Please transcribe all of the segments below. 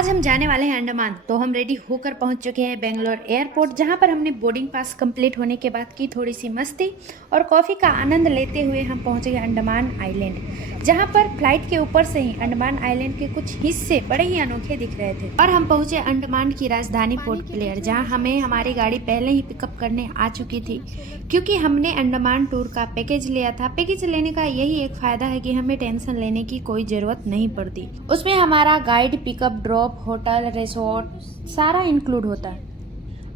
आज हम जाने वाले हैं अंडमान। तो हम रेडी होकर पहुंच चुके हैं बेंगलोर एयरपोर्ट, जहां पर हमने बोर्डिंग पास कंप्लीट होने के बाद की थोड़ी सी मस्ती और कॉफ़ी का आनंद लेते हुए हम पहुंच गए अंडमान आइलैंड, जहां पर फ्लाइट के ऊपर से ही अंडमान आइलैंड के कुछ हिस्से बड़े ही अनोखे दिख रहे थे। और हम पहुंचे अंडमान की राजधानी पोर्ट ब्लेयर, जहाँ हमें हमारी गाड़ी पहले ही पिकअप करने आ चुकी थी, क्योंकि हमने अंडमान टूर का पैकेज लिया था। पैकेज लेने का यही एक फ़ायदा है कि हमें टेंशन लेने की कोई ज़रूरत नहीं पड़ती। उसमें हमारा guide, pickup, drop, hotel, resort सारा इंक्लूड होता है।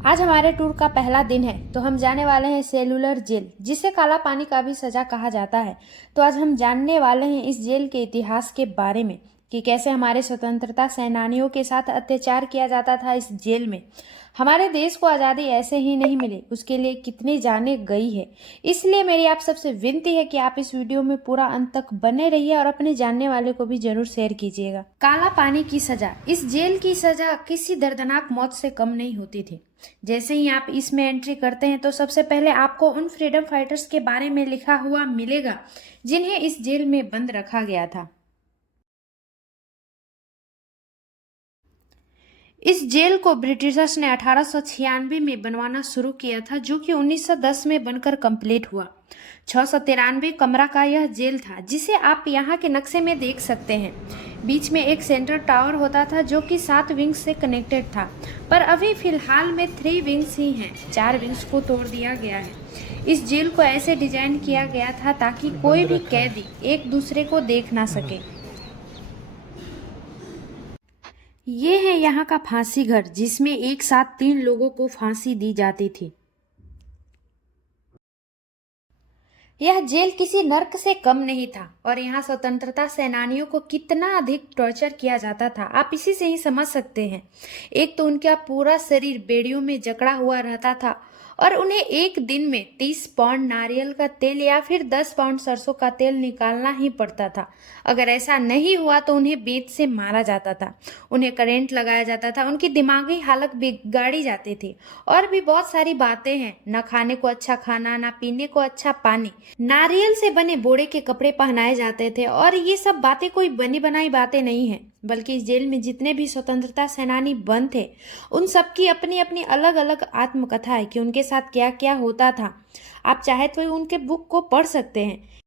आज हमारे टूर का पहला दिन है, तो हम जाने वाले हैं सेलुलर जेल, जिसे काला पानी का भी सजा कहा जाता है। तो आज हम जानने वाले हैं इस जेल के इतिहास के बारे में, कि कैसे हमारे स्वतंत्रता सेनानियों के साथ अत्याचार किया जाता था इस जेल में। हमारे देश को आज़ादी ऐसे ही नहीं मिली, उसके लिए कितनी जाने गई है। इसलिए मेरी आप सबसे विनती है कि आप इस वीडियो में पूरा अंत तक बने रहिए और अपने जानने वाले को भी जरूर शेयर कीजिएगा। काला पानी की सजा, इस जेल की सजा किसी दर्दनाक मौत से कम नहीं होती थी। जैसे ही आप इसमें एंट्री करते हैं तो सबसे पहले आपको उन फ्रीडम फाइटर्स के बारे में लिखा हुआ मिलेगा जिन्हें इस जेल में बंद रखा गया था। इस जेल को ब्रिटिशर्स ने 1896 में बनवाना शुरू किया था, जो कि 1910 में बनकर कंप्लीट हुआ। 693 कमरा का यह जेल था, जिसे आप यहाँ के नक्शे में देख सकते हैं। बीच में एक सेंटर टावर होता था, जो कि 7 विंग्स से कनेक्टेड था, पर अभी फिलहाल में 3 विंग्स ही हैं। 4 विंग्स को तोड़ दिया गया है। इस जेल को ऐसे डिजाइन किया गया था ताकि कोई भी कैदी एक दूसरे को देख ना सके। ये है यहाँ का फांसी घर, जिसमें एक साथ 3 लोगों को फांसी दी जाती थी। यह जेल किसी नर्क से कम नहीं था, और यहाँ स्वतंत्रता सेनानियों को कितना अधिक टॉर्चर किया जाता था आप इसी से ही समझ सकते हैं। एक तो उनका पूरा शरीर बेड़ियों में जकड़ा हुआ रहता था, और उन्हें एक दिन में 30 पाउंड नारियल का तेल या फिर 10 पाउंड सरसों का तेल निकालना ही पड़ता था। अगर ऐसा नहीं हुआ तो उन्हें बेत से मारा जाता था, उन्हें करंट लगाया जाता था, उनकी दिमागी हालत बिगाड़ी जाती थी। और भी बहुत सारी बातें हैं, न खाने को अच्छा खाना, न पीने को अच्छा पानी, नारियल से बने बोड़े के कपड़े पहनाए जाते थे। और ये सब बातें कोई बनी बनाई बातें नहीं है, बल्कि इस जेल में जितने भी स्वतंत्रता सेनानी बंद थे, उन सब की अपनी अपनी अलग अलग आत्मकथा है कि उनके साथ क्या क्या होता था। आप चाहे तो उनके बुक को पढ़ सकते हैं।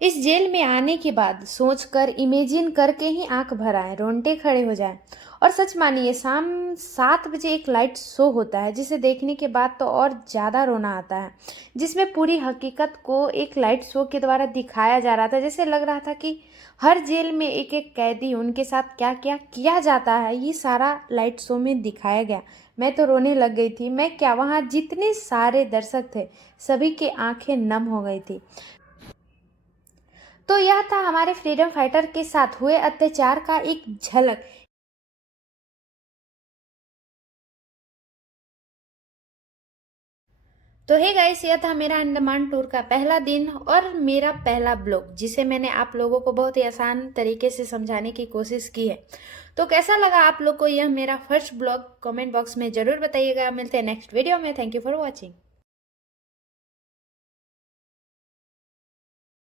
इस जेल में आने के बाद सोचकर, इमेजिन करके ही आंख भर आए, रोंगटे खड़े हो जाए। और सच मानिए, शाम 7 बजे एक लाइट शो होता है, जिसे देखने के बाद तो और ज़्यादा रोना आता है, जिसमें पूरी हकीकत को एक लाइट शो के द्वारा दिखाया जा रहा था। जैसे लग रहा था कि हर जेल में एक एक कैदी, उनके साथ क्या क्या किया जाता है, ये सारा लाइट शो में दिखाया गया। मैं तो रोने लग गई थी। मैं क्या, वहाँ जितने सारे दर्शक थे सभी की आंखें नम हो गई थी। तो यह था हमारे फ्रीडम फाइटर के साथ हुए अत्याचार का एक झलक। तो हे गाइस, यह था मेरा अंडमान टूर का पहला दिन और मेरा पहला ब्लॉग, जिसे मैंने आप लोगों को बहुत ही आसान तरीके से समझाने की कोशिश की है। तो कैसा लगा आप लोग को यह मेरा फर्स्ट ब्लॉग, कमेंट बॉक्स में जरूर बताइएगा। मिलते हैं नेक्स्ट वीडियो में। Thank you for watching.